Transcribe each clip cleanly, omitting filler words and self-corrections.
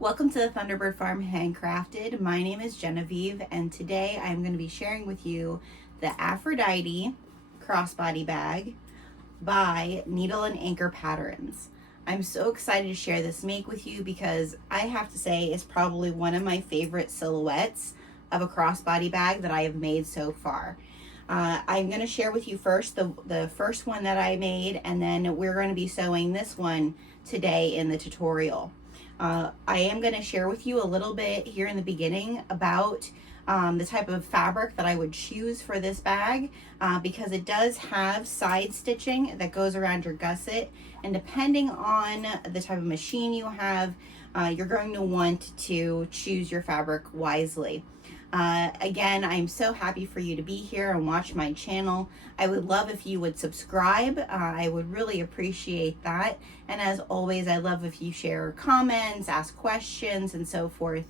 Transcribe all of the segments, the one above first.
Welcome to the Thunderbird Farm Handcrafted. My name is Genevieve, and today I'm going to be sharing with you the Aphrodite Crossbody bag by Needle and Anchor Patterns. I'm so excited to share this make with you because I have to say it's probably one of my favorite silhouettes of a crossbody bag that I have made so far. I'm going to share with you first the first one that I made, and then we're going to be sewing this one today in the tutorial. I am going to share with you a little bit here in the beginning about the type of fabric that I would choose for this bag because it does have side stitching that goes around your gusset, and depending on the type of machine you have, you're going to want to choose your fabric wisely. Again, I'm so happy for you to be here and watch my channel. I would love if you would subscribe. I would really appreciate that. And as always, I love if you share comments, ask questions, and so forth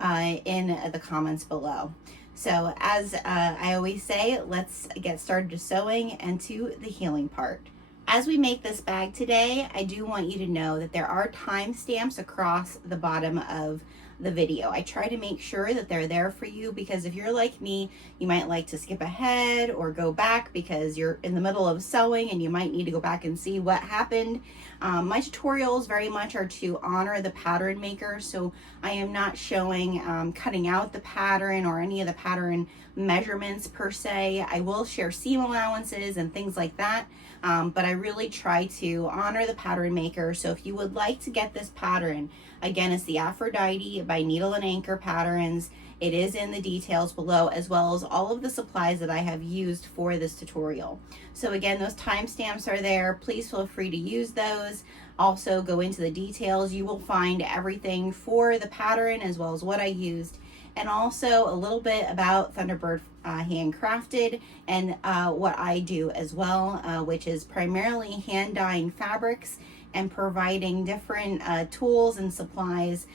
in the comments below. So as I always say, let's get started to sewing and to the healing part. As we make this bag today, I do want you to know that there are timestamps across the bottom of the video. I try to make sure that they're there for you because if you're like me, you might like to skip ahead or go back because you're in the middle of sewing and you might need to go back and see what happened. My tutorials very much are to honor the pattern maker, so I am not showing cutting out the pattern or any of the pattern measurements per se. I will share seam allowances and things like that, but I really try to honor the pattern maker. So if you would like to get this pattern, again, it's the Aphrodite by Needle and Anchor Patterns. It is in the details below, as well as all of the supplies that I have used for this tutorial. So again, those timestamps are there. Please feel free to use those. Also go into the details. You will find everything for the pattern as well as what I used, and also a little bit about Thunderbird Handcrafted and what I do as well, which is primarily hand dyeing fabrics and providing different tools and supplies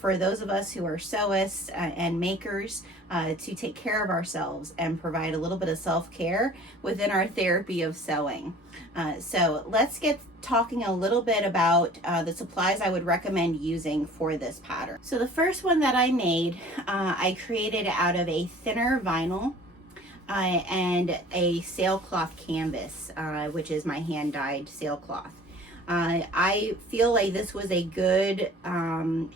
for those of us who are sewists and makers to take care of ourselves and provide a little bit of self-care within our therapy of sewing. So let's get talking a little bit about the supplies I would recommend using for this pattern. So the first one that I made, I created out of a thinner vinyl and a sailcloth canvas, which is my hand-dyed sailcloth. I feel like this was a good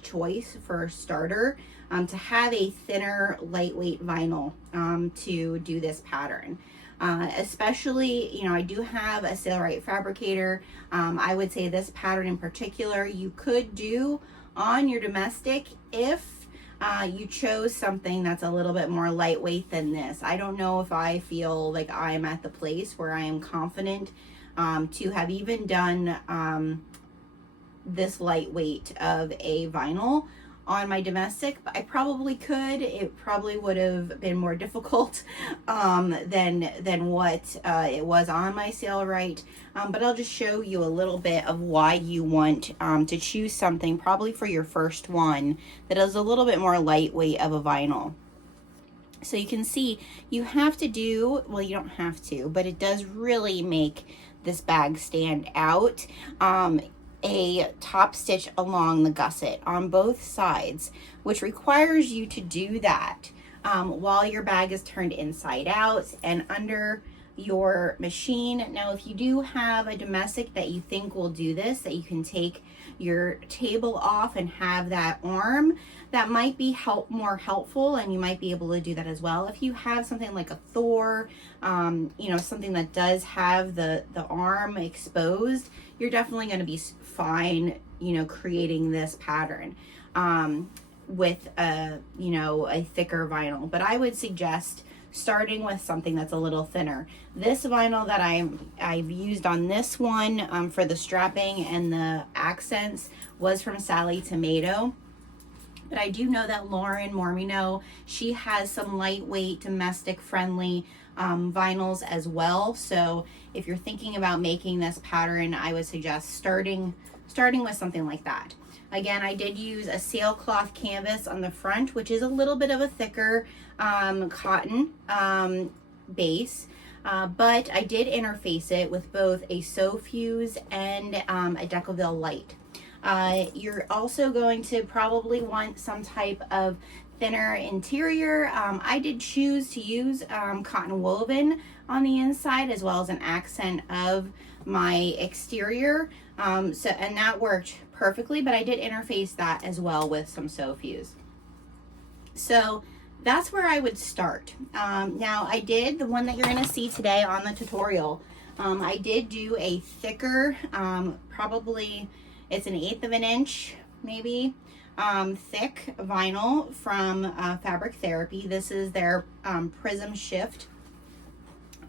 choice for a starter to have a thinner, lightweight vinyl to do this pattern. Especially, you know, I do have a Sailrite fabricator. I would say this pattern in particular you could do on your domestic if you chose something that's a little bit more lightweight than this. I don't know if I feel like I'm at the place where I am confident to have even done this lightweight of a vinyl on my domestic, but I probably could. It probably would have been more difficult than what it was on my Sailrite, but I'll just show you a little bit of why you want to choose something probably for your first one that is a little bit more lightweight of a vinyl. So you can see you have to do, well, you don't have to, but it does really make this bag stand out. A top stitch along the gusset on both sides, which requires you to do that while your bag is turned inside out and under your machine. Now, if you do have a domestic that you think will do this, that you can take your table off and have that arm, that might be more helpful, and you might be able to do that as well. If you have something like a Thor, you know, something that does have the arm exposed, you're definitely going to be fine, you know, creating this pattern with you know, a thicker vinyl. But I would suggest starting with something that's a little thinner. This vinyl that I've used on this one for the strapping and the accents was from Sally Tomato. But I do know that Lauren Mormino, she has some lightweight, domestic friendly vinyls as well. So if you're thinking about making this pattern, I would suggest starting with something like that. Again, I did use a sailcloth canvas on the front, which is a little bit of a thicker cotton base, but I did interface it with both a Sew Fuse and a Decoville Light. You're also going to probably want some type of thinner interior. I did choose to use cotton woven on the inside as well as an accent of my exterior. And that worked perfectly, but I did interface that as well with some sew fuse. So that's where I would start. Now I did the one that you're going to see today on the tutorial. I did do a thicker, probably it's an 1/8 of an inch, maybe, thick vinyl from Fabric Therapy. This is their Prism Shift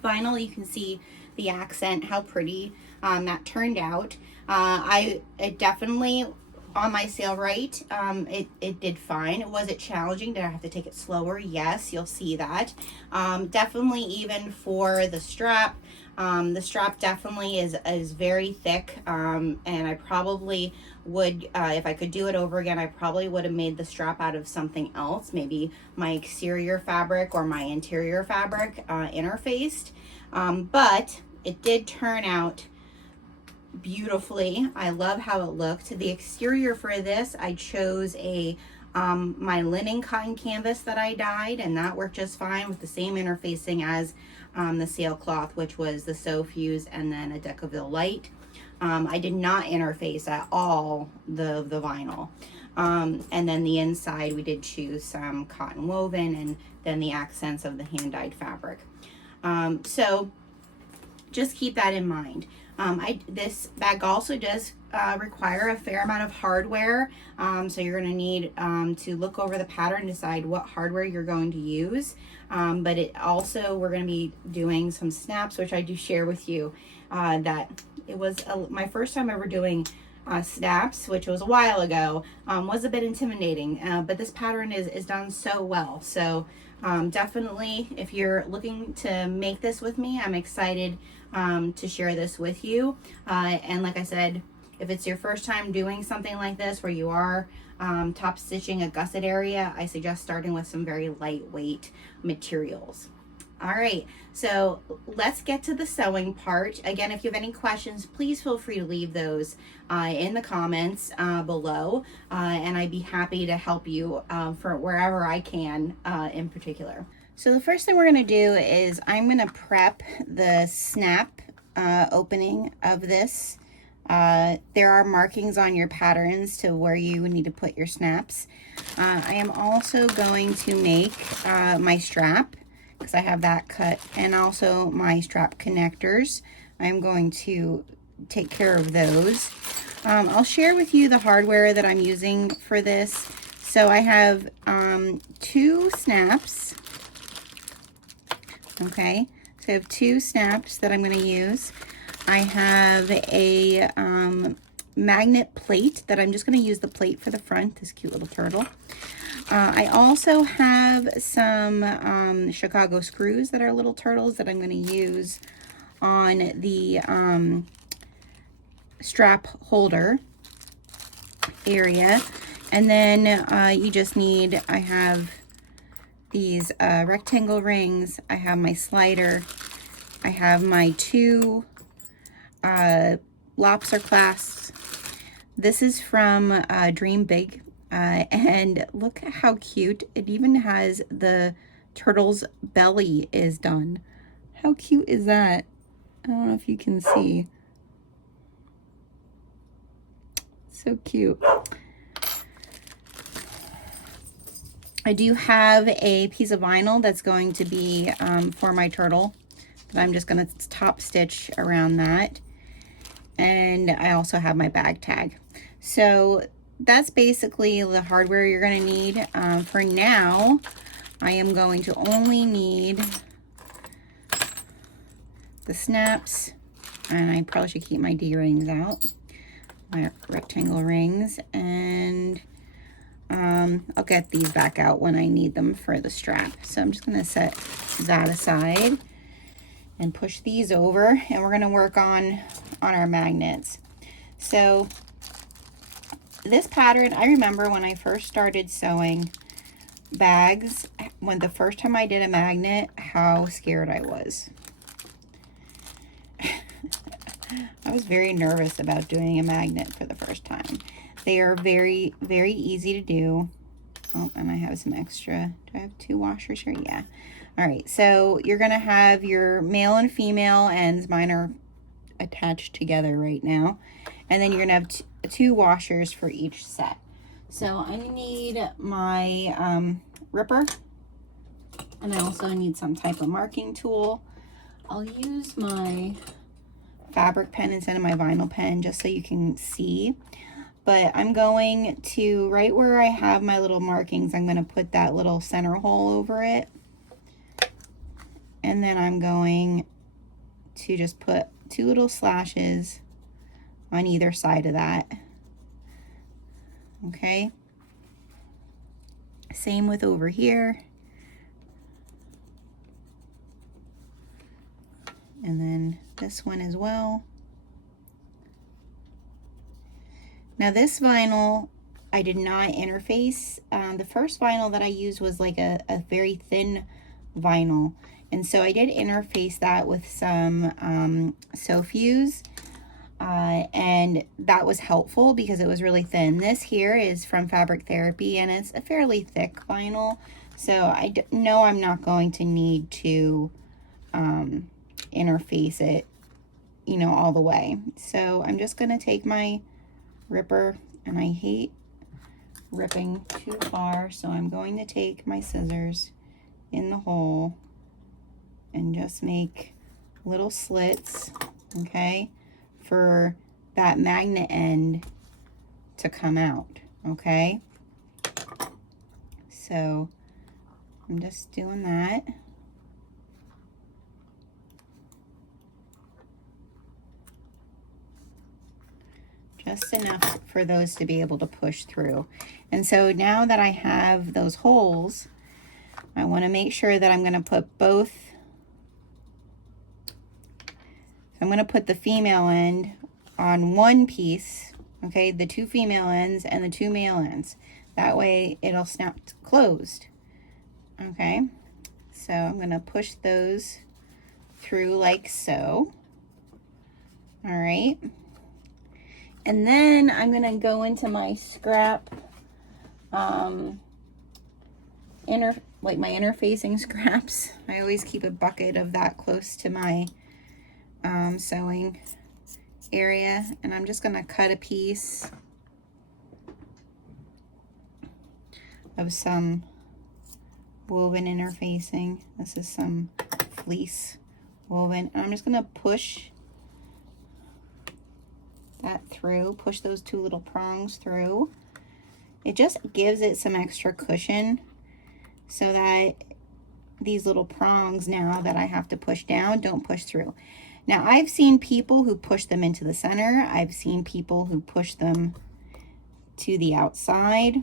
vinyl. You can see the accent, how pretty that turned out. It definitely, on my sail right, it did fine. Was it challenging? Did I have to take it slower? Yes, you'll see that. Definitely even for the strap. The strap definitely is very thick, and I probably would, if I could do it over again, I probably would have made the strap out of something else, maybe my exterior fabric or my interior fabric interfaced, but it did turn out beautifully. I love how it looked. The exterior for this, I chose a my linen cotton canvas that I dyed, and that worked just fine with the same interfacing as the sailcloth, which was the sew fuse and then a Decaville light. I did not interface at all the vinyl. And then the inside, we did choose some cotton woven and then the accents of the hand-dyed fabric. So just keep that in mind. This bag also does require a fair amount of hardware, so you're going to need to look over the pattern, decide what hardware you're going to use, but it also, we're going to be doing some snaps, which I do share with you, that it was my first time ever doing snaps, which was a while ago, was a bit intimidating, but this pattern is done so well. So definitely, if you're looking to make this with me, I'm excited to share this with you. And like I said, if it's your first time doing something like this where you are top stitching a gusset area, I suggest starting with some very lightweight materials. All right, so let's get to the sewing part. Again, if you have any questions, please feel free to leave those in the comments below, and I'd be happy to help you for wherever I can in particular. So the first thing we're going to do is I'm going to prep the snap opening of this. There are markings on your patterns to where you need to put your snaps. I am also going to make my strap, because I have that cut, and also my strap connectors. I'm going to take care of those. I'll share with you the hardware that I'm using for this. So I have 2 snaps. Okay, so I have 2 snaps that I'm going to use. I have a magnet plate that I'm just going to use the plate for the front, this cute little turtle. I also have some Chicago screws that are little turtles that I'm going to use on the strap holder area. And then you just need, I have these rectangle rings, I have my slider, I have my 2 lobster clasps. This is from Dream Big. And look how cute. It even has the turtle's belly is done. How cute is that? I don't know if you can see. So cute. I do have a piece of vinyl that's going to be for my turtle, but I'm just going to top stitch around that. And I also have my bag tag. So that's basically the hardware you're going to need. For now, I am going to only need the snaps, and I probably should keep my D-rings out, my rectangle rings, and I'll get these back out when I need them for the strap. So I'm just going to set that aside and push these over, and we're going to work on our magnets. So this pattern, I remember when I first started sewing bags, when the first time I did a magnet, how scared I was. I was very nervous about doing a magnet for the first time. They are very, very easy to do. Oh, and I have some extra. Do I have 2 washers here? Yeah. All right, so you're gonna have your male and female ends. Mine are attached together right now. And then you're gonna have 2 washers for each set. So I need my ripper, and I also need some type of marking tool. I'll use my fabric pen instead of my vinyl pen just so you can see. But I'm going to, right where I have my little markings, I'm going to put that little center hole over it. And then I'm going to just put 2 little slashes on either side of that. Okay. Same with over here. And then this one as well. Now this vinyl, I did not interface. The first vinyl that I used was like a very thin vinyl. And so I did interface that with some So Fuse. And that was helpful because it was really thin. This here is from Fabric Therapy, and it's a fairly thick vinyl. So I know I'm not going to need to interface it, you know, all the way. So I'm just going to take my ripper, and I hate ripping too far, so I'm going to take my scissors in the hole and just make little slits, okay, for that magnet end to come out, okay? So I'm just doing that. Just enough for those to be able to push through. And so now that I have those holes, I want to make sure that I'm going to put both. I'm going to put the female end on one piece, okay, the 2 female ends and the 2 male ends. That way it'll snap closed, okay? So I'm going to push those through like so. All right. And then I'm going to go into my scrap, my interfacing scraps. I always keep a bucket of that close to my sewing area. And I'm just going to cut a piece of some woven interfacing. This is some fleece woven. And I'm just going to push that through, push those 2 little prongs through. It just gives it some extra cushion so that these little prongs now that I have to push down don't push through. Now I've seen people who push them into the center. I've seen people who push them to the outside.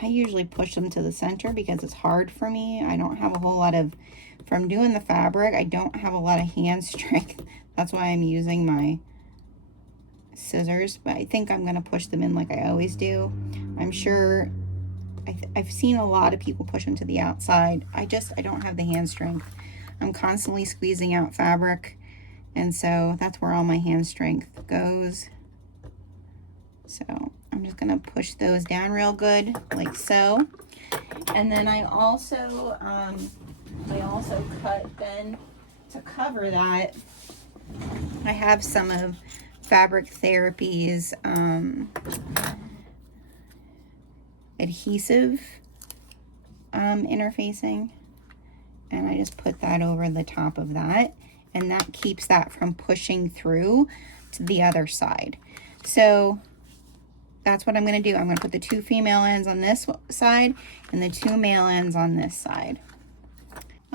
I usually push them to the center because it's hard for me. I don't have a whole lot of, from doing the fabric, I don't have a lot of hand strength. That's why I'm using my scissors, but I think I'm going to push them in like I always do. I'm sure I've seen a lot of people push them to the outside. I don't have the hand strength. I'm constantly squeezing out fabric, and so that's where all my hand strength goes. So I'm just going to push those down real good like so. And then I also cut then to cover that. I have some of Fabric Therapy's adhesive interfacing, and I just put that over the top of that, and that keeps that from pushing through to the other side. So that's what I'm going to do. I'm going to put the 2 female ends on this side and the 2 male ends on this side.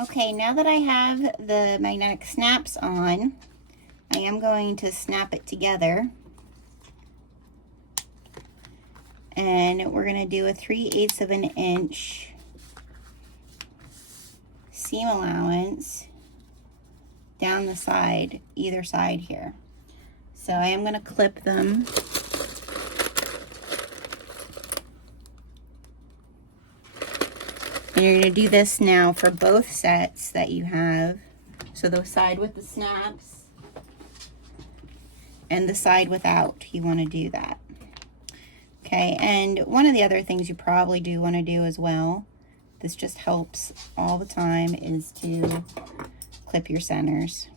Okay, now that I have the magnetic snaps on, I am going to snap it together, and we're going to do a 3/8 of an inch seam allowance down the side, either side here. So I am going to clip them. And you're going to do this now for both sets that you have. So the side with the snaps and the side without, you want to do that. Okay. Okay, and one of the other things you probably do want to do as well, this just helps all the time, is to clip your centers.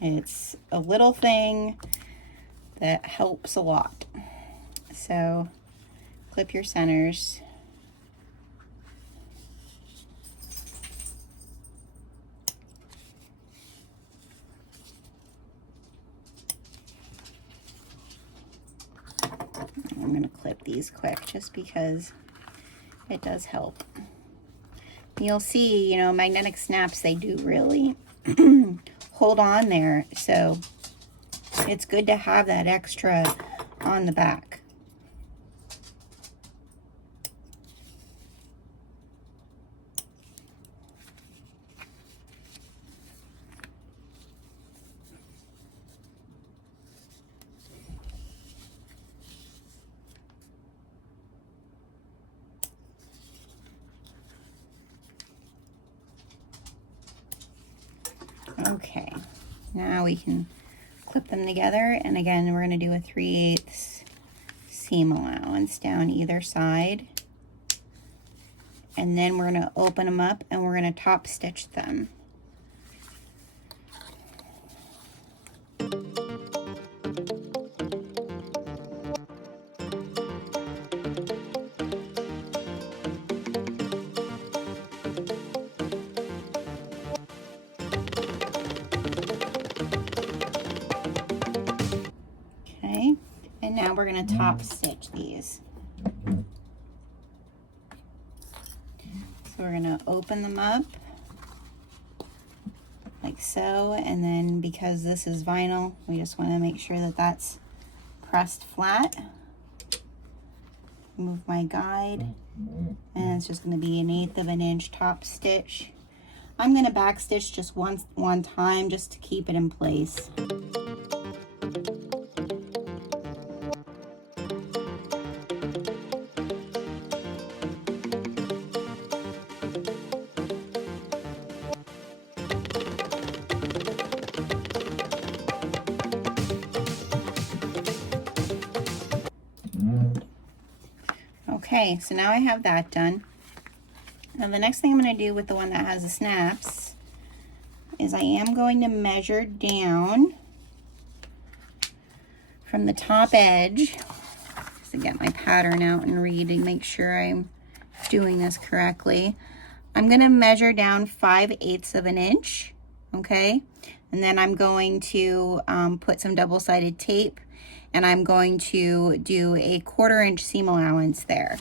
It's a little thing that helps a lot. So clip your centers. I'm going to clip these quick just because it does help. You'll see, you know, magnetic snaps, they do really hold on there. So it's good to have that extra on the back. Okay, now we can clip them together, and again we're going to do a 3/8 seam allowance down either side, and then we're going to open them up and we're going to top stitch them. Okay, and now we're going to top stitch these. So we're going to open them up like so, and then because this is vinyl, we just want to make sure that that's pressed flat. Move my guide, and it's just going to be 1/8 of an inch top stitch. I'm going to back stitch just one time just to keep it in place. Okay, so now I have that done. Now the next thing I'm going to do with the one that has the snaps is I am going to measure down from the top edge, just to get my pattern out and read and make sure I'm doing this correctly. I'm going to measure down 5/8 of an inch, okay? And then I'm going to put some double-sided tape, and I'm going to do a 1/4 inch seam allowance there.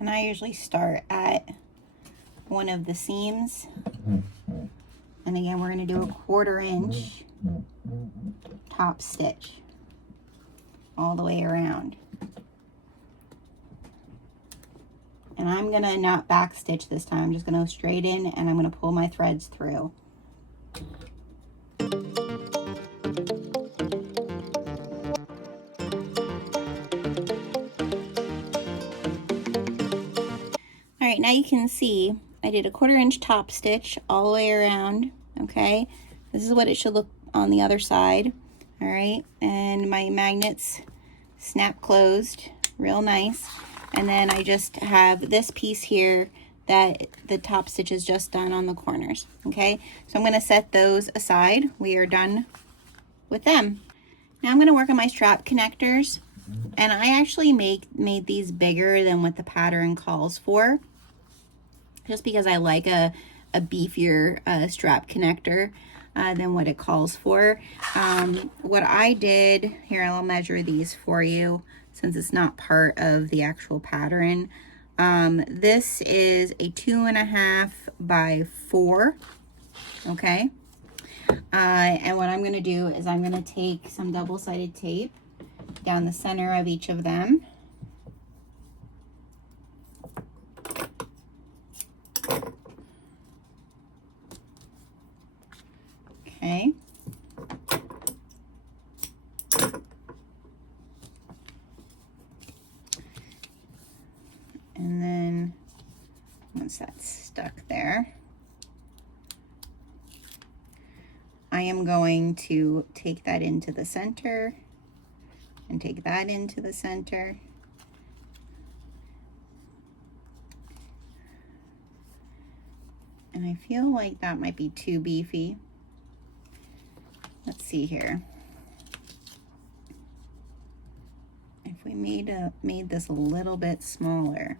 And I usually start at one of the seams. And again, we're going to do a 1/4 inch top stitch all the way around. And I'm going to not back stitch this time. I'm just going to go straight in, and I'm going to pull my threads through. All right, now you can see I did a 1/4 inch top stitch all the way around, okay? This is what it should look on the other side, all right? And my magnets snap closed real nice. And then I just have this piece here that the top stitch is just done on the corners, okay? So I'm gonna set those aside. We are done with them. Now I'm gonna work on my strap connectors. And I actually made these bigger than what the pattern calls for, just because I like a beefier strap connector than what it calls for. What I did, here I'll measure these for you since it's not part of the actual pattern. This is a 2.5 by 4, okay? And what I'm gonna do is I'm gonna take some double-sided tape, down the center of each of them. Okay. And then once that's stuck there, I am going to take that into the center and take that into the center. And I feel like that might be too beefy. Let's see here. If we made this a little bit smaller,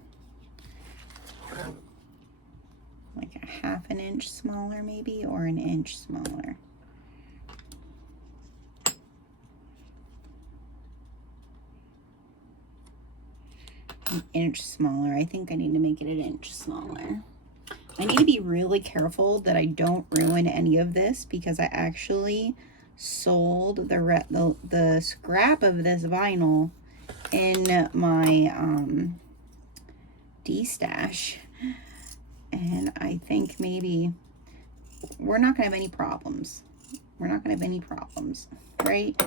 like a ½ an inch smaller maybe, or an inch smaller. An inch smaller. I think I need to make it an inch smaller. I need to be really careful that I don't ruin any of this, because I actually sold the scrap of this vinyl in my D-stash, and I think maybe we're not gonna have any problems. We're not gonna have any problems, right?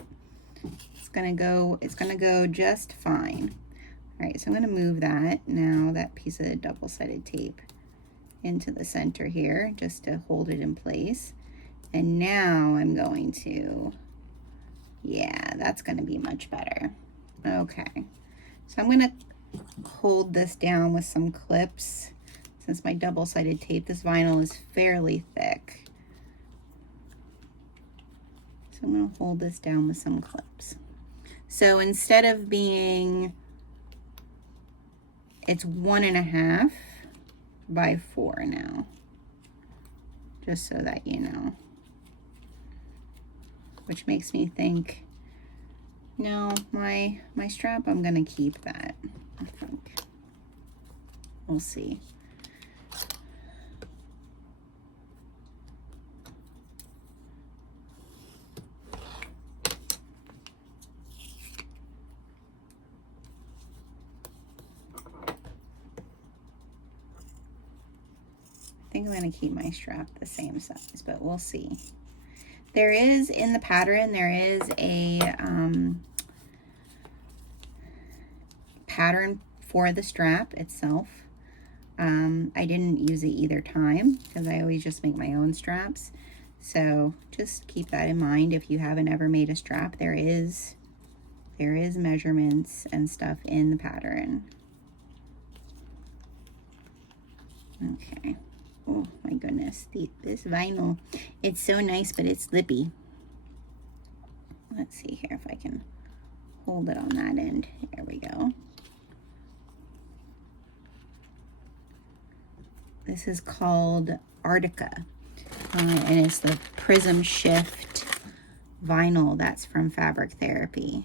It's gonna go just fine. All right, so I'm gonna move that now, that piece of double-sided tape, into the center here just to hold it in place. And now I'm going to, yeah, that's gonna be much better. Okay, so I'm gonna hold this down with some clips. Since my double-sided tape, this vinyl is fairly thick. So I'm gonna hold this down with some clips. So instead of being, it's 1.5 by 4 now, just so that you know. Which makes me think, no, my strap, I'm gonna keep that, I think. We'll see. I think I'm going to keep my strap the same size, but we'll see. There is, in the pattern, there is a pattern for the strap itself. I didn't use it either time because I always just make my own straps. So just keep that in mind. If you haven't ever made a strap, there is measurements and stuff in the pattern. Okay. Oh my goodness, this vinyl, it's so nice, but it's slippy. Let's see here if I can hold it on that end. There we go. This is called Arctica, and it's the Prism Shift vinyl that's from Fabric Therapy.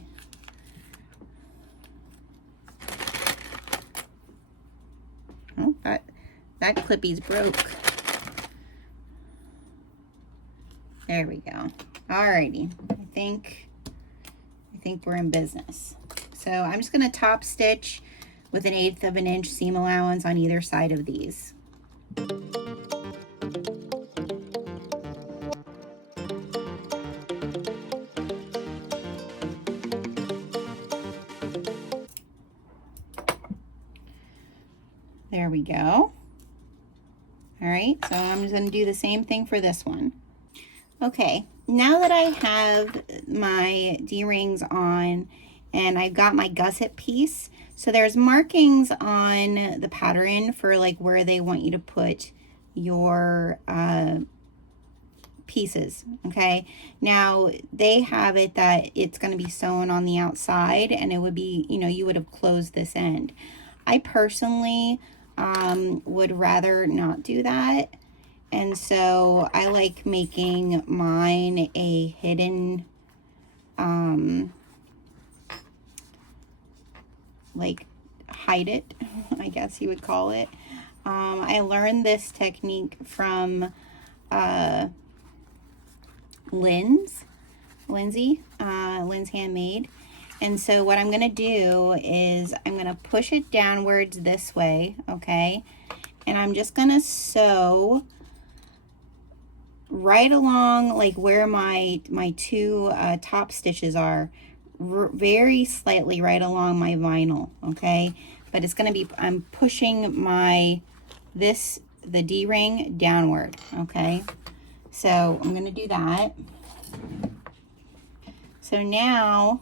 Oh, that clippy's broke. There we go. Alrighty, I think we're in business. So I'm just gonna top stitch with 1/8 of an inch seam allowance on either side of these. There we go. All right, so I'm just gonna do the same thing for this one. Okay, now that I have my D-rings on and I've got my gusset piece, so there's markings on the pattern for like where they want you to put your pieces, okay? Now, they have it that it's gonna be sewn on the outside and it would be, you know, you would have closed this end. I personally would rather not do that, and so I like making mine a hidden like hide it, I guess you would call it. I learned this technique from Lynn's Handmade, And so what I'm gonna do is I'm gonna push it downwards this way, okay? And I'm just gonna sew right along like where my two top stitches are, very slightly right along my vinyl, okay? But it's gonna be, I'm pushing the D-ring downward, okay? So I'm gonna do that. So now,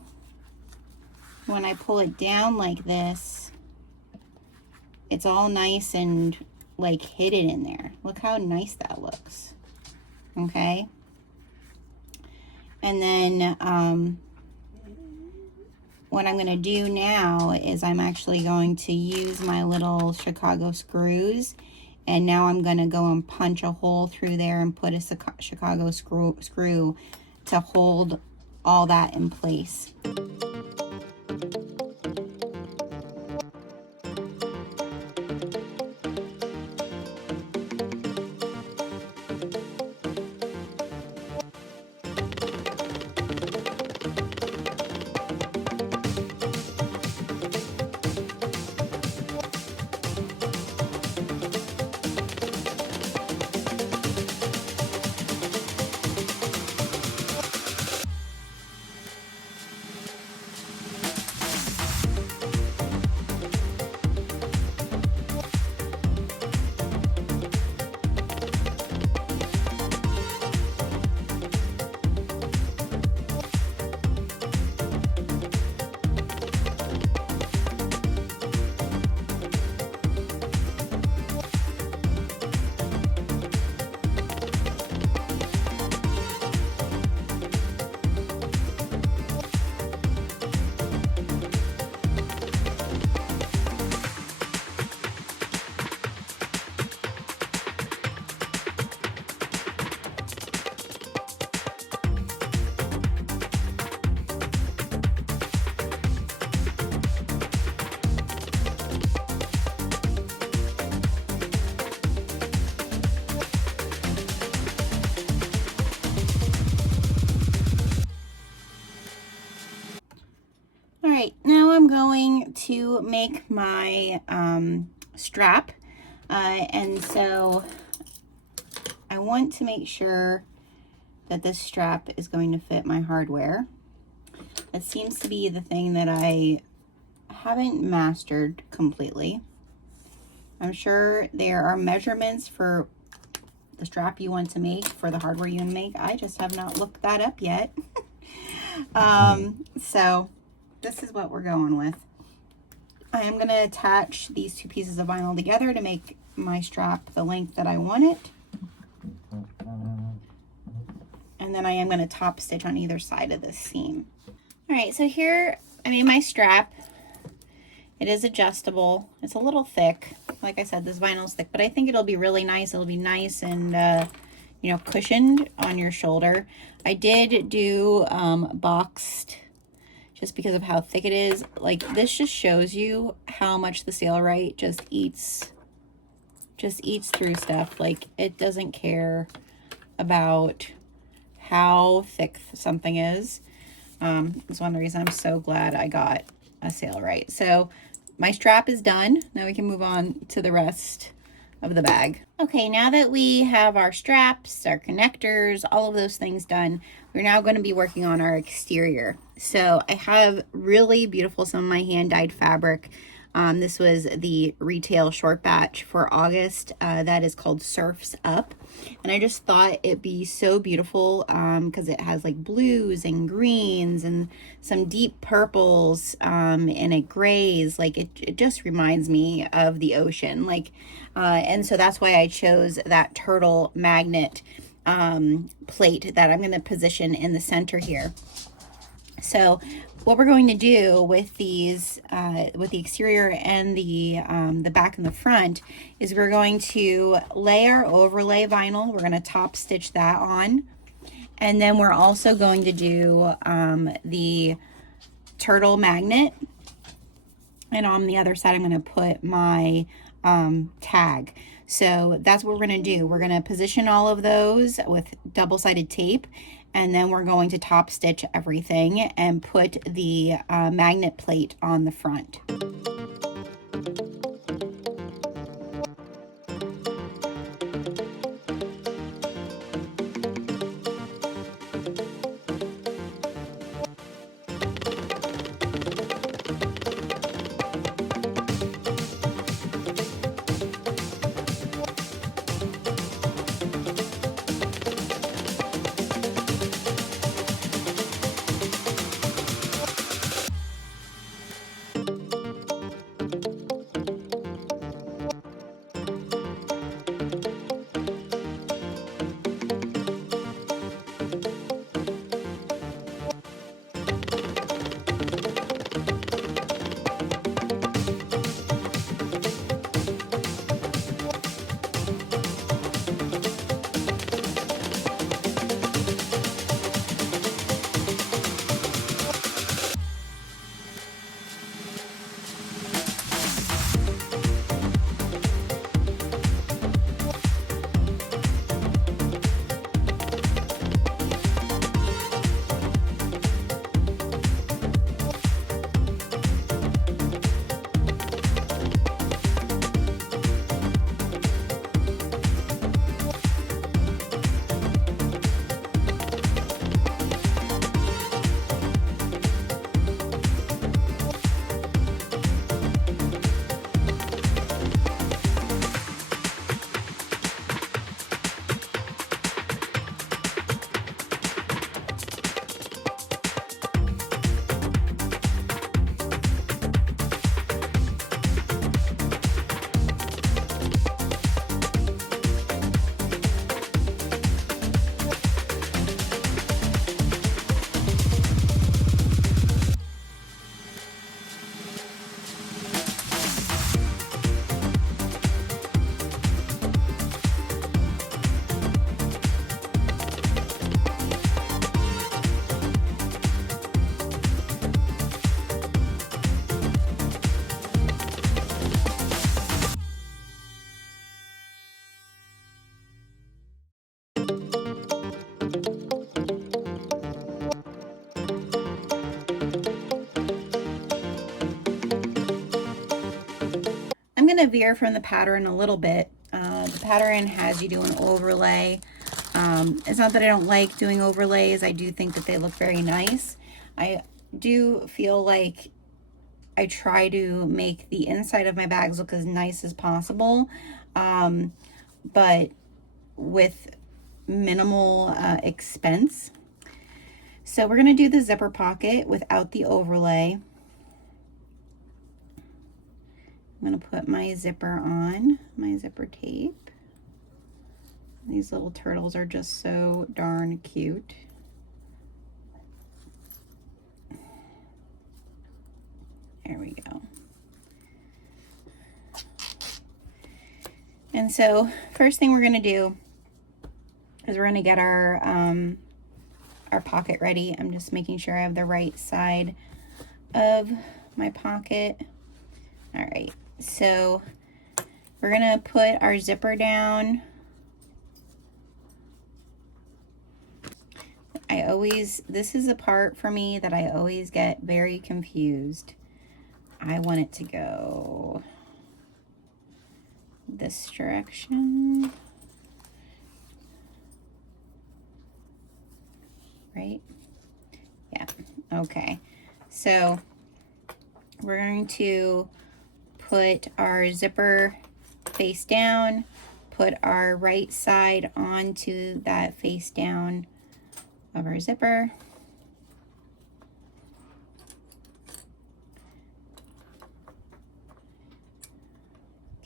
when I pull it down like this, it's all nice and like hidden in there. Look how nice that looks, okay? And then what I'm gonna do now is I'm actually going to use my little Chicago screws, and now I'm gonna go and punch a hole through there and put a Chicago screw to hold all that in place. All right, now I'm going to make my strap, and so I want to make sure that this strap is going to fit my hardware. That seems to be the thing that I haven't mastered completely. I'm sure there are measurements for the strap you want to make, for the hardware you want to make. I just have not looked that up yet. So this is what we're going with. I am going to attach these two pieces of vinyl together to make my strap the length that I want it. And then I am going to top stitch on either side of this seam. All right, so here I made my strap. It is adjustable. It's a little thick. Like I said, this vinyl is thick, but I think it'll be really nice. It'll be nice and, you know, cushioned on your shoulder. I did do boxed just because of how thick it is. Like, this just shows you how much the Sailrite just eats through stuff. Like, it doesn't care about how thick something is. It's one of the reasons I'm so glad I got a Sailrite. So my strap is done. Now we can move on to the rest of the bag. Okay, now that we have our straps, our connectors, all of those things done, we're now going to be working on our exterior. So I have really beautiful, some of my hand-dyed fabric. This was the retail short batch for August. That is called Surfs Up. And I just thought it'd be so beautiful because it has like blues and greens and some deep purples and it grays. Like it just reminds me of the ocean. Like, and so that's why I chose that turtle magnet plate that I'm going to position in the center here. So what we're going to do with these, with the exterior and the back and the front, is we're going to lay our overlay vinyl. We're going to top stitch that on. And then we're also going to do the turtle magnet. And on the other side, I'm going to put my tag. So that's what we're going to do. We're going to position all of those with double-sided tape. And then we're going to top stitch everything and put the magnet plate on the front. I'm going to veer from the pattern a little bit. The pattern has you do an overlay. It's not that I don't like doing overlays. I do think that they look very nice. I do feel like I try to make the inside of my bags look as nice as possible, but with minimal expense. So we're going to do the zipper pocket without the overlay. I'm going to put my zipper on, my zipper tape. These little turtles are just so darn cute. There we go. And so first thing we're going to do is we're going to get our pocket ready. I'm just making sure I have the right side of my pocket. All right. So we're gonna put our zipper down. This is a part for me that I always get very confused. I want it to go this direction, right? Yeah, okay. So we're going to put our zipper face down, put our right side onto that face down of our zipper.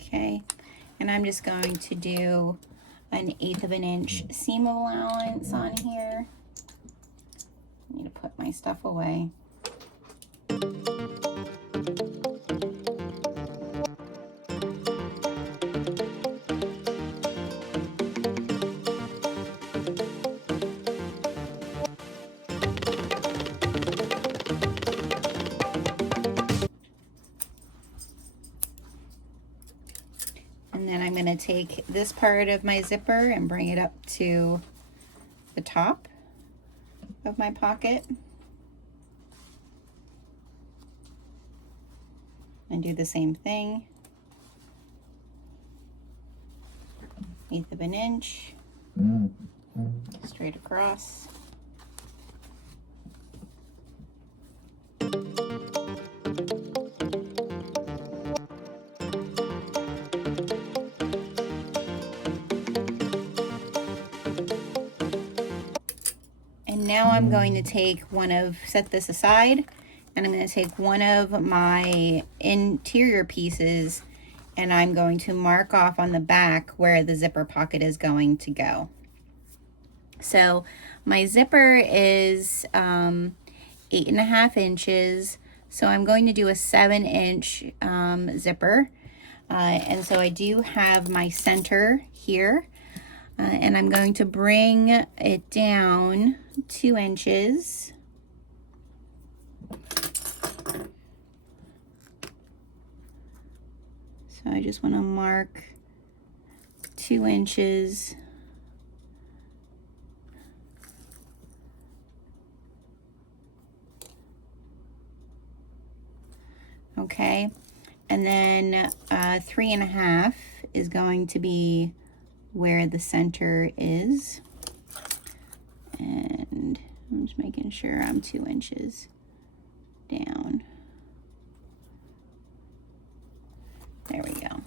Okay, and I'm just going to do an 1/8 of an inch seam allowance on here. I need to put my stuff away. And then I'm going to take this part of my zipper and bring it up to the top. of my pocket. And do the same thing. 1/8 of an inch, straight across. And now I'm going to take set this aside, and I'm going to take one of my interior pieces, and I'm going to mark off on the back where the zipper pocket is going to go. So my zipper is 8.5 inches, so I'm going to do a 7-inch zipper. And so I do have my center here, and I'm going to bring it down 2 inches. So I just want to mark 2 inches. Okay, and then 3.5 is going to be where the center is. And I'm just making sure I'm 2 inches down. There we go.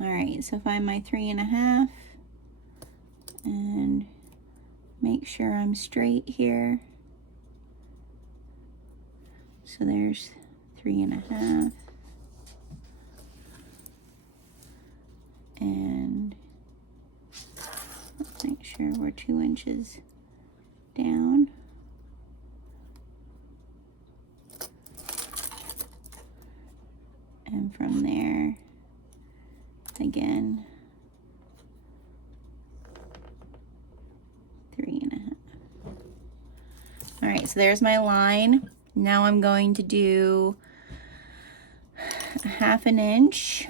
All right, so find my 3.5 and make sure I'm straight here. So there's 3.5. And let's make sure we're 2 inches down. And from there, again, 3.5. All right, so there's my line. Now I'm going to do 1/2 inch.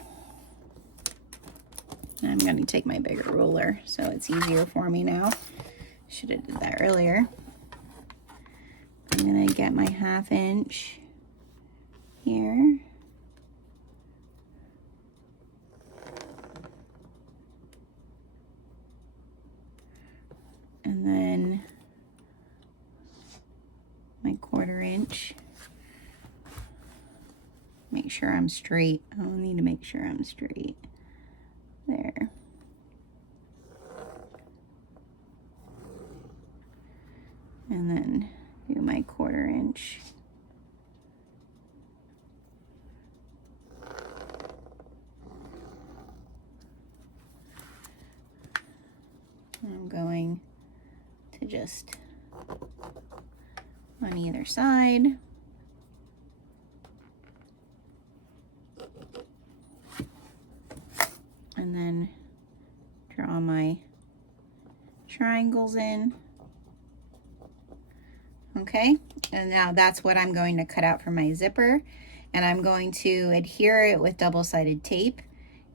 I'm going to take my bigger ruler so it's easier for me now. Should have did that earlier. I'm going to get my 1/2 inch here. And then my 1/4 inch. Make sure I'm straight. I'll need to make sure I'm straight. There. And then do my 1/4 inch. I'm going to just on either side. And then draw my triangles in. Okay, and now that's what I'm going to cut out for my zipper, and I'm going to adhere it with double-sided tape,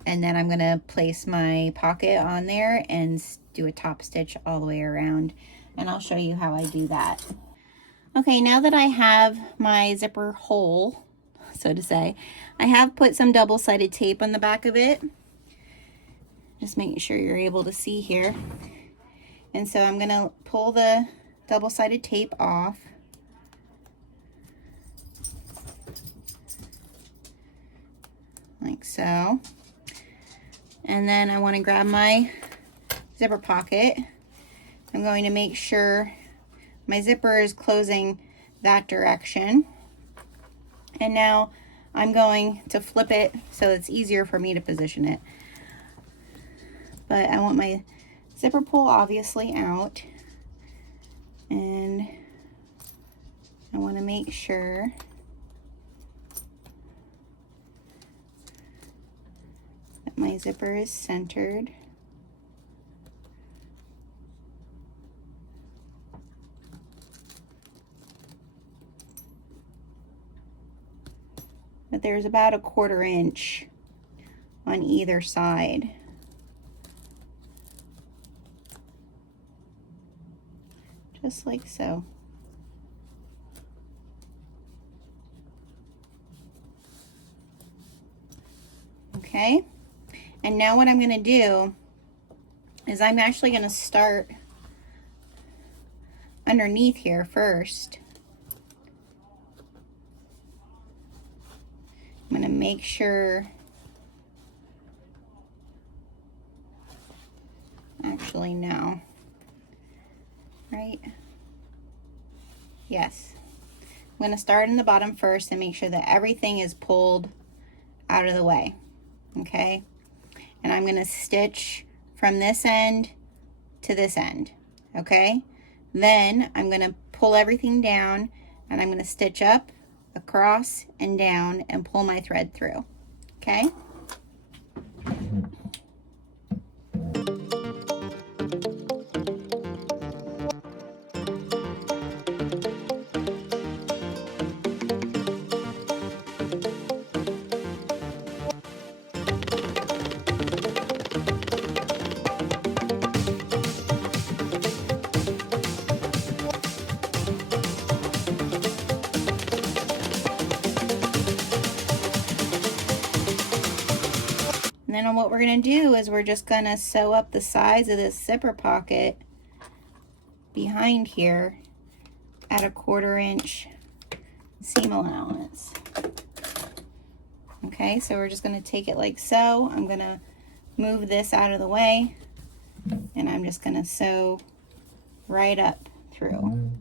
and then I'm going to place my pocket on there and do a top stitch all the way around, and I'll show you how I do that. Okay, now that I have my zipper hole, so to say, I have put some double-sided tape on the back of it. Just making sure you're able to see here. And so I'm going to pull the double-sided tape off. Like so. And then I want to grab my zipper pocket. I'm going to make sure my zipper is closing that direction. And now I'm going to flip it so it's easier for me to position it. But I want my zipper pull obviously out, and I want to make sure that my zipper is centered. That there's about a 1/4 inch on either side. just like so. Okay, and now what I'm going to do is I'm actually going to start underneath here first. I'm going to make sure, actually no, right? Yes. I'm going to start in the bottom first and make sure that everything is pulled out of the way, okay? And I'm going to stitch from this end to this end, okay? Then I'm going to pull everything down and I'm going to stitch up, across, and down and pull my thread through, okay? And then what we're going to do is we're just going to sew up the sides of this zipper pocket behind here at a 1/4 inch seam allowance. Okay, so we're just going to take it like so. I'm going to move this out of the way and I'm just going to sew right up through.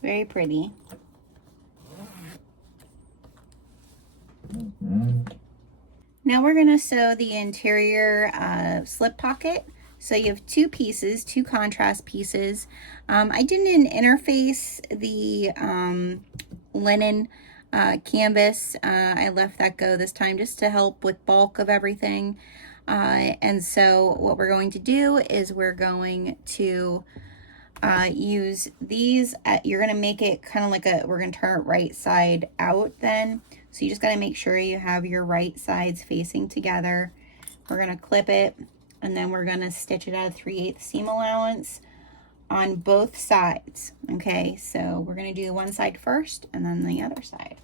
Very pretty. Now we're going to sew the interior slip pocket. So you have 2 pieces, 2 contrast pieces. I didn't interface the linen canvas. I left that go this time just to help with bulk of everything. And so what we're going to do is we're going to use these. You're going to make it kind of like we're going to turn it right side out then. So you just got to make sure you have your right sides facing together. We're going to clip it and then we're going to stitch it at a 3/8 seam allowance on both sides. Okay, so we're going to do one side first and then the other side.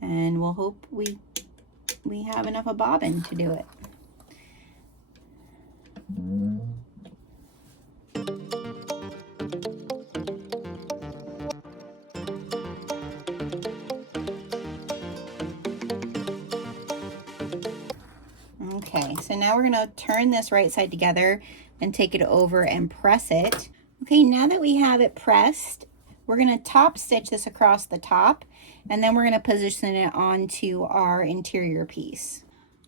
And we'll hope we have enough of bobbin to do it. Okay, so now we're going to turn this right side together and take it over and press it. Okay, now that we have it pressed, we're going to top stitch this across the top and then we're going to position it onto our interior piece.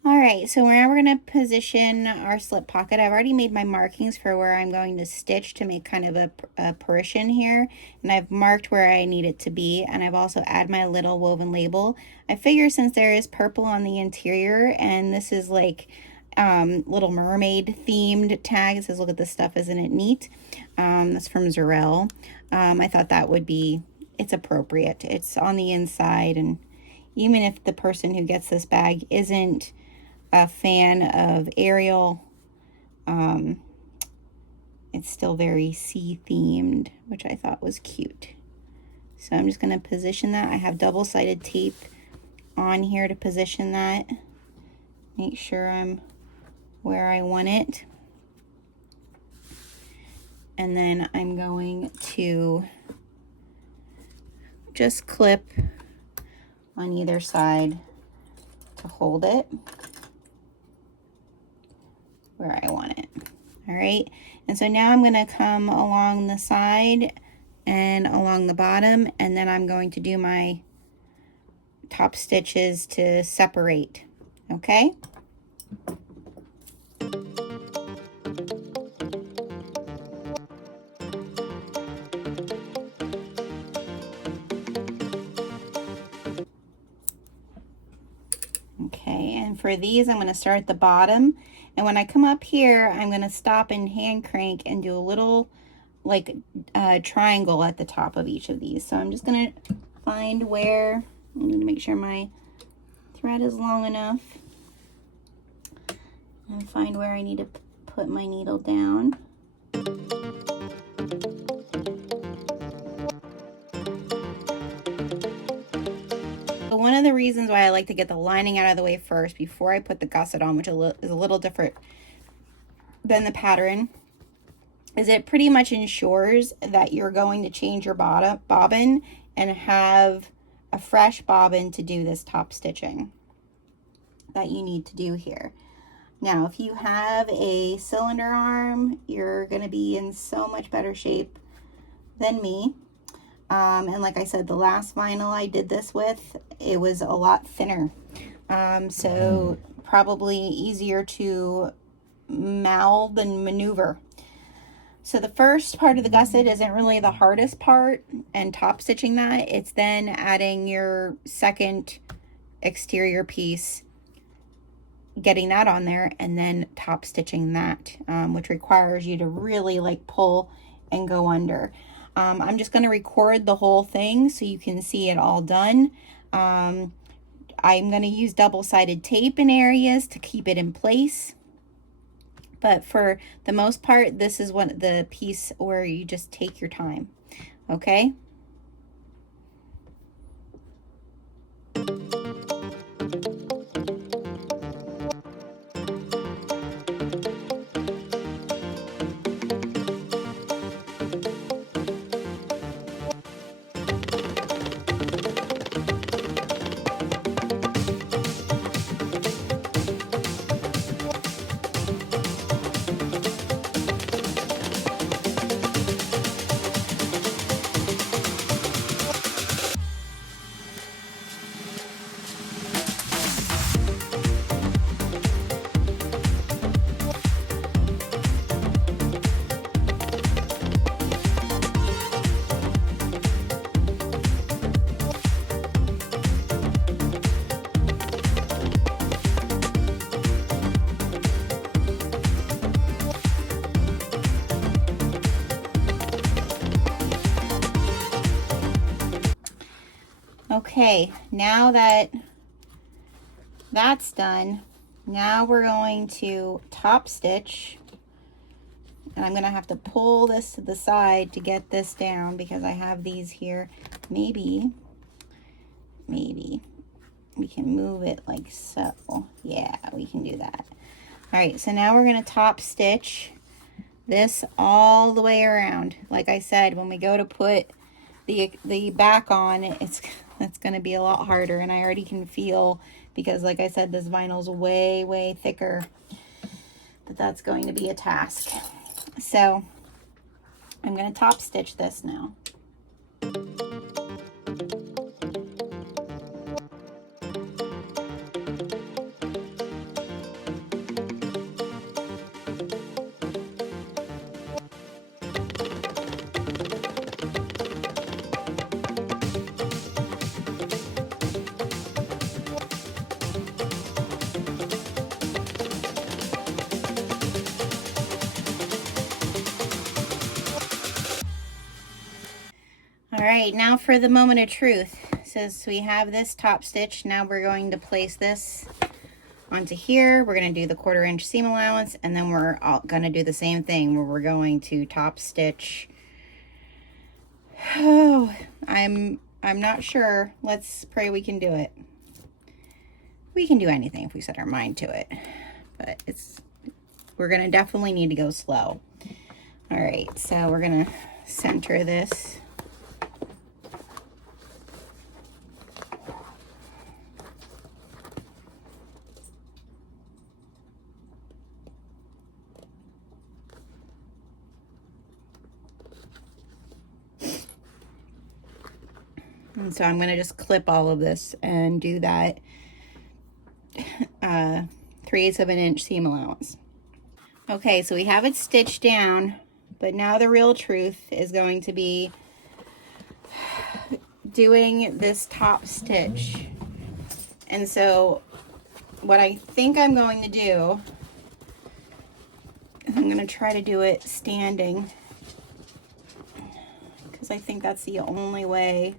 All right, so now we're going to position our slip pocket. I've already made my markings for where I'm going to stitch to make kind of a portion here. And I've marked where I need it to be. And I've also added my little woven label. I figure since there is purple on the interior and this is like Little Mermaid themed tag. It says, look at this stuff, isn't it neat? That's from Zarel. I thought that would be, it's appropriate. It's on the inside. And even if the person who gets this bag isn't a fan of Ariel, it's still very sea themed, which I thought was cute. So I'm just going to position that. I have double-sided tape on here to position that. Make sure I'm where I want it. And then I'm going to just clip on either side to hold it where I want it. All right, and so now I'm going to come along the side and along the bottom, and then I'm going to do my top stitches to separate. Okay. Okay, and for these I'm going to start at the bottom, and when I come up here I'm going to stop and hand crank and do a little like a triangle at the top of each of these. So I'm just gonna find where, I'm gonna make sure my thread is long enough and find where I need to put my needle down. So one of the reasons why I like to get the lining out of the way first before I put the gusset on, which is a little different than the pattern, is it pretty much ensures that you're going to change your bobbin and have a fresh bobbin to do this top stitching that you need to do here. Now, if you have a cylinder arm, you're going to be in so much better shape than me. And like I said, the last vinyl I did this with, it was a lot thinner. So probably easier to mold and maneuver. So the first part of the gusset isn't really the hardest part, and top stitching that. It's then adding your second exterior piece, getting that on there, and then top stitching that, which requires you to really like pull and go under. I'm just going to record the whole thing so you can see it all done. I'm going to use double-sided tape in areas to keep it in place. But for the most part, this is what the piece where you just take your time, okay? Okay, now that that's done, now we're going to top stitch, and I'm going to have to pull this to the side to get this down because I have these here. Maybe we can move it like so. Yeah, we can do that. All right, so now we're going to top stitch this all the way around. Like I said, when we go to put the back on, it's going to be a lot harder, and I already can feel, because like I said, this vinyl's way thicker, that's going to be a task. So I'm going to top stitch this now. All right, now for the moment of truth. Since we have this top stitch, now we're going to place this onto here. We're going to do the 1/4 inch seam allowance, and then we're going to do the same thing where we're going to top stitch. Oh, I'm not sure. Let's pray we can do it. We can do anything if we set our mind to it, but we're going to definitely need to go slow. All right, so we're going to center this. And so I'm going to just clip all of this and do that 3/8 of an inch seam allowance. Okay, so we have it stitched down, but now the real truth is going to be doing this top stitch. And so what I think I'm going to do is I'm going to try to do it standing. because I think that's the only way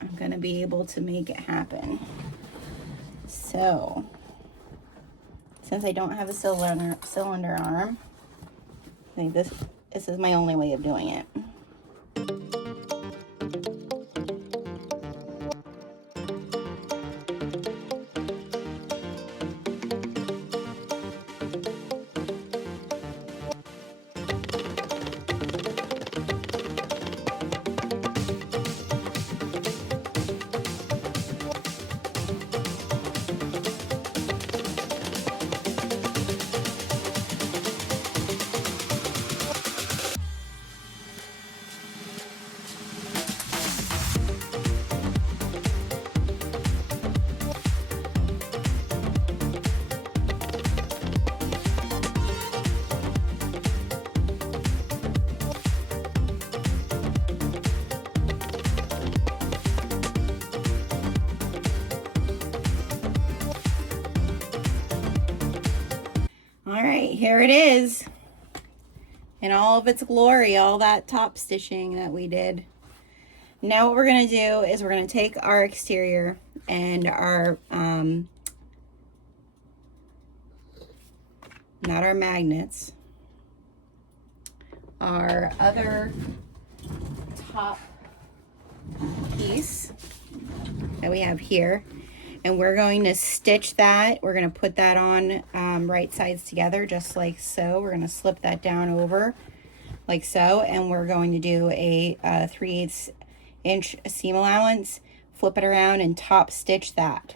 I'm going to be able to make it happen. So, since I don't have a cylinder arm, I think this is my only way of doing it. All right, here it is in all of its glory, all that top stitching that we did. Now what we're going to do is we're going to take our exterior and our, not our magnets, our other top piece that we have here, and we're going to stitch that. We're going to put that on right sides together, just like so. We're going to slip that down over like so, and we're going to do a 3/8 inch seam allowance, flip it around and top stitch that.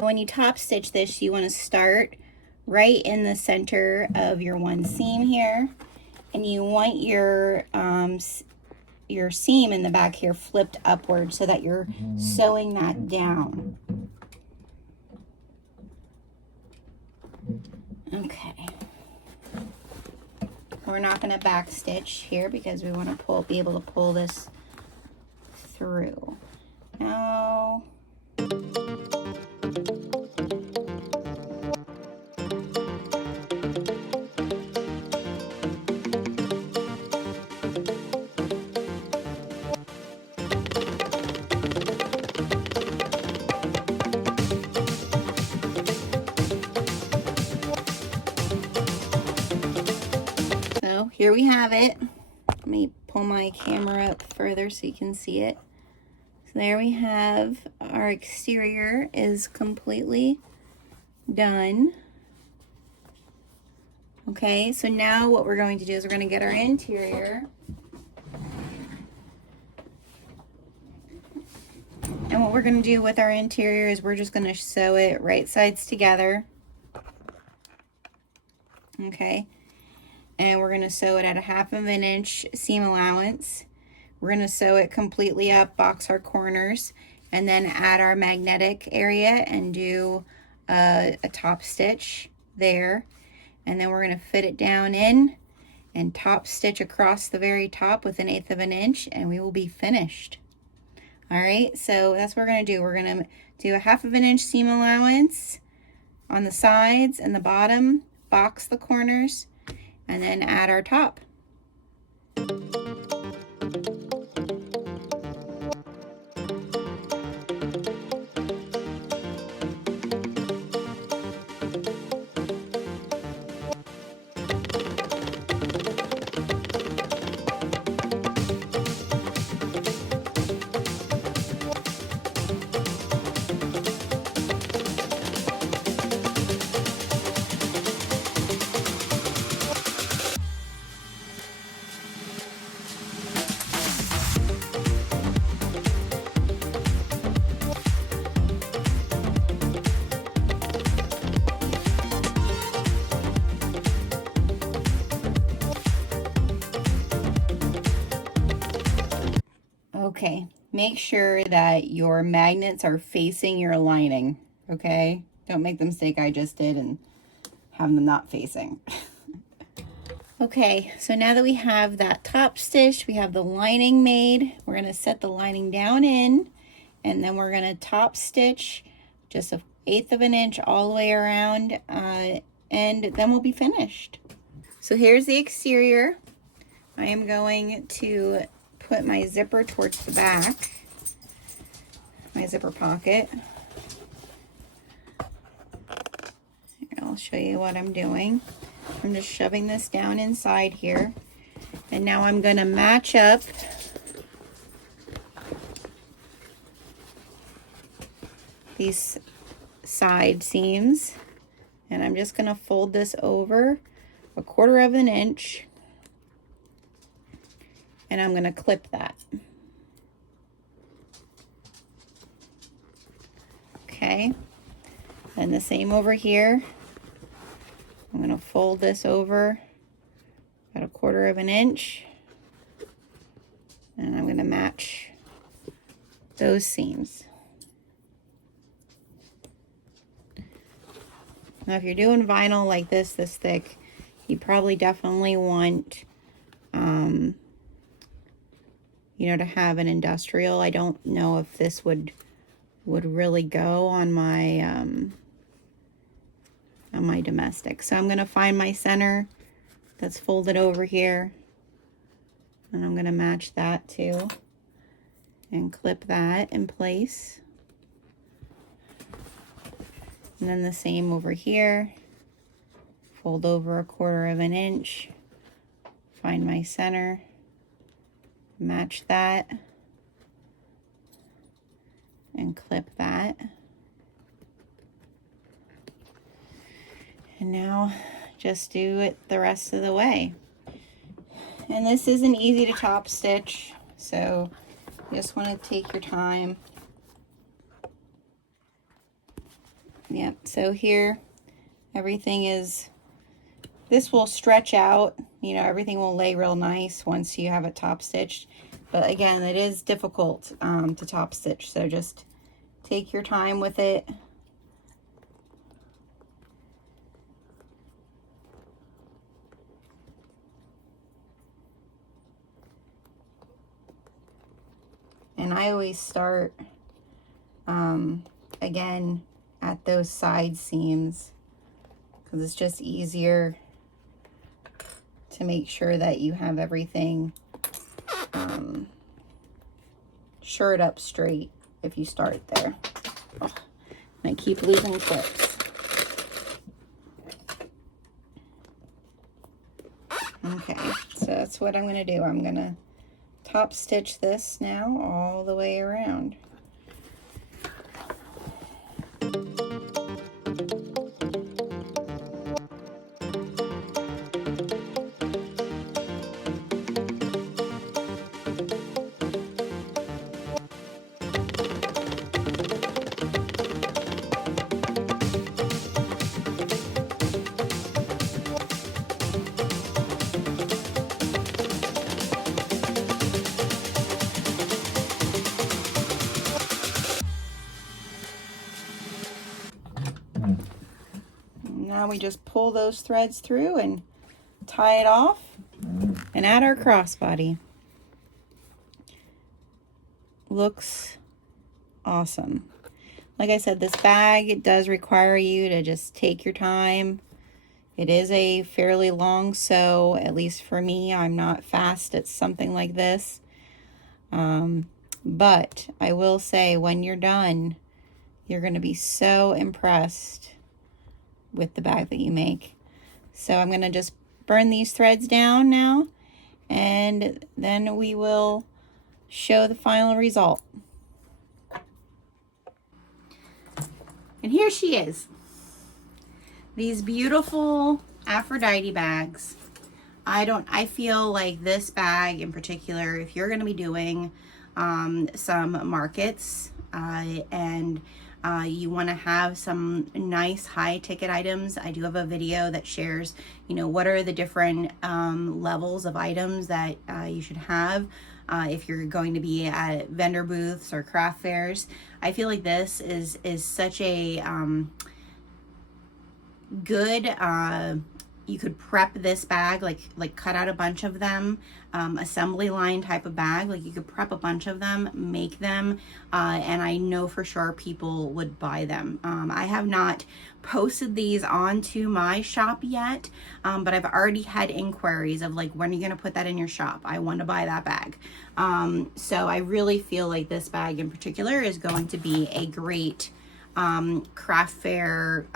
When you top stitch this, you want to start right in the center of your one seam here, and you want your seam in the back here flipped upward so that you're sewing that down. Okay. We're not going to back stitch here because we want to be able to pull this through. Now, so here we have it. Let me pull my camera up further so you can see it. So there we have our exterior is completely done. Okay, so now what we're going to do is we're going to get our interior. And what we're going to do with our interior is we're just going to sew it right sides together. Okay, and we're going to sew it at a 1/2 inch seam allowance. We're going to sew it completely up, box our corners, and then add our magnetic area and do a top stitch there. And then we're going to fit it down in and top stitch across the very top with 1/8 inch, and we will be finished. All right, so that's what we're going to do. We're going to do a 1/2 inch seam allowance on the sides and the bottom, box the corners, and then add our top. Okay, make sure that your magnets are facing your lining, okay? Don't make the mistake I just did and have them not facing. Okay, so now that we have that top stitch, we have the lining made. We're going to set the lining down in, and then we're going to top stitch just 1/8 of an inch all the way around, and then we'll be finished. So here's the exterior. I am going to put my zipper towards the back, my zipper pocket. Here, I'll show you what I'm doing. I'm just shoving this down inside here. And now I'm going to match up these side seams. And I'm just going to fold this over 1/4 of an inch. And I'm going to clip that. Okay. And the same over here. I'm going to fold this over about 1/4 of an inch, and I'm going to match those seams. Now if you're doing vinyl like this thick, you probably definitely want you know, to have an industrial. I don't know if this would really go on my domestic. So I'm going to find my center that's folded over here, and I'm going to match that too and clip that in place. And then the same over here, fold over 1/4 of an inch, find my center, match that, and clip that. And now just do it the rest of the way. And this isn't easy to top stitch, so you just want to take your time. Yep, so here everything is, this will stretch out, you know, everything will lay real nice once you have it top stitched. But again, it is difficult to top stitch, so just take your time with it. And I always start, again, at those side seams, because it's just easier to make sure that you have everything shirred up straight if you start there. Oh, and I keep losing clips. Okay, so that's what I'm going to do. I'm going to top stitch this now all the way around. Now we just pull those threads through and tie it off and add our crossbody. Looks awesome. Like I said, this bag, it does require you to just take your time. It is a fairly long sew, at least for me. I'm not fast at something like this. But I will say, when you're done, you're going to be so impressed with the bag that you make. So I'm going to just burn these threads down now, and then we will show the final result. And here she is. These beautiful Aphrodite bags. I feel like this bag in particular, if you're going to be doing some markets and you want to have some nice high ticket items, I do have a video that shares, you know, what are the different levels of items that you should have if you're going to be at vendor booths or craft fairs. I feel like this is such a good you could prep this bag, like cut out a bunch of them, assembly line type of bag. Like you could prep a bunch of them, make them, and I know for sure people would buy them. I have not posted these onto my shop yet, but I've already had inquiries of like, when are you gonna put that in your shop? I want to buy that bag. So I really feel like this bag in particular is going to be a great craft fair,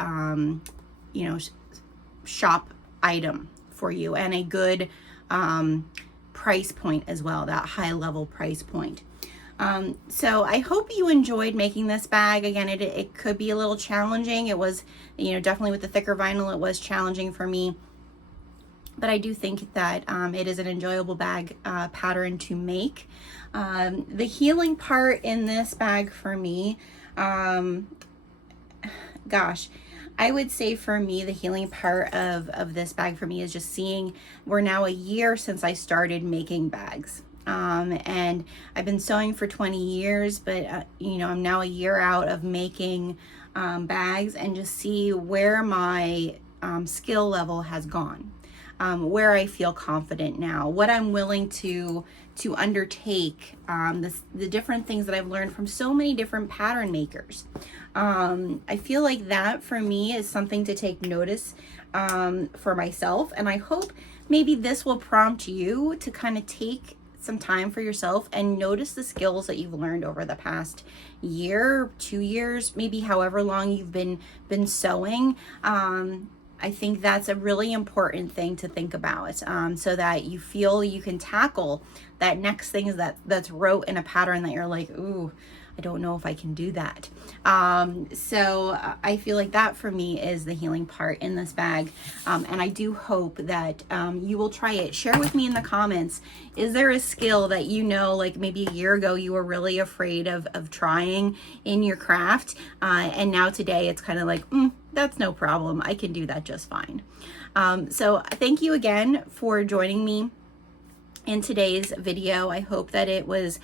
you know, shop item for you, and a good price point as well, that high level price point. So I hope you enjoyed making this bag. Again, it could be a little challenging. It was, you know, definitely with the thicker vinyl, it was challenging for me, but I do think that it is an enjoyable bag pattern to make. The healing part in this bag for me, gosh, I would say for me, the healing part of this bag for me is just seeing, we're now a year since I started making bags. And I've been sewing for 20 years, but you know, I'm now a year out of making bags, and just see where my skill level has gone, where I feel confident now, what I'm willing to undertake, the different things that I've learned from so many different pattern makers. I feel like that for me is something to take notice for myself, and I hope maybe this will prompt you to kind of take some time for yourself and notice the skills that you've learned over the past year, 2 years, maybe however long you've been sewing. I think that's a really important thing to think about, so that you feel you can tackle that next thing that's wrote in a pattern that you're like, ooh, I don't know if I can do that. So I feel like that for me is the healing part in this bag. And I do hope that you will try it. Share with me in the comments, is there a skill that you know, like maybe a year ago you were really afraid of trying in your craft, and now today it's kind of like, that's no problem, I can do that just fine. So thank you again for joining me in today's video. I hope that it was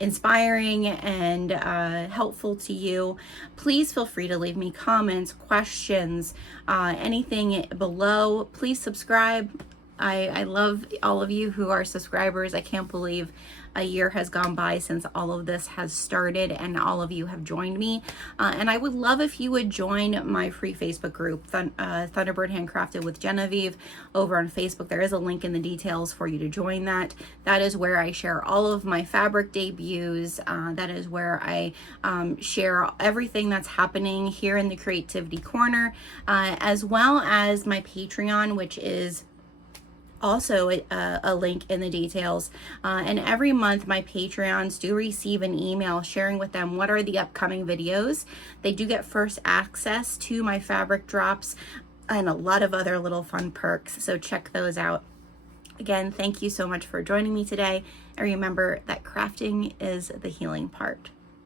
inspiring and helpful to you. Please feel free to leave me comments, questions, anything below. Please subscribe. I love all of you who are subscribers. I can't believe a year has gone by since all of this has started and all of you have joined me. And I would love if you would join my free Facebook group, Thunderbird Handcrafted with Genevieve, over on Facebook. There is a link in the details for you to join that. That is where I share all of my fabric debuts. That is where I share everything that's happening here in the Creativity Corner, as well as my Patreon, which is also a link in the details. And every month my Patreons do receive an email sharing with them what are the upcoming videos. They do get first access to my fabric drops and a lot of other little fun perks, so check those out. Again, thank you so much for joining me today, and remember that crafting is the healing part.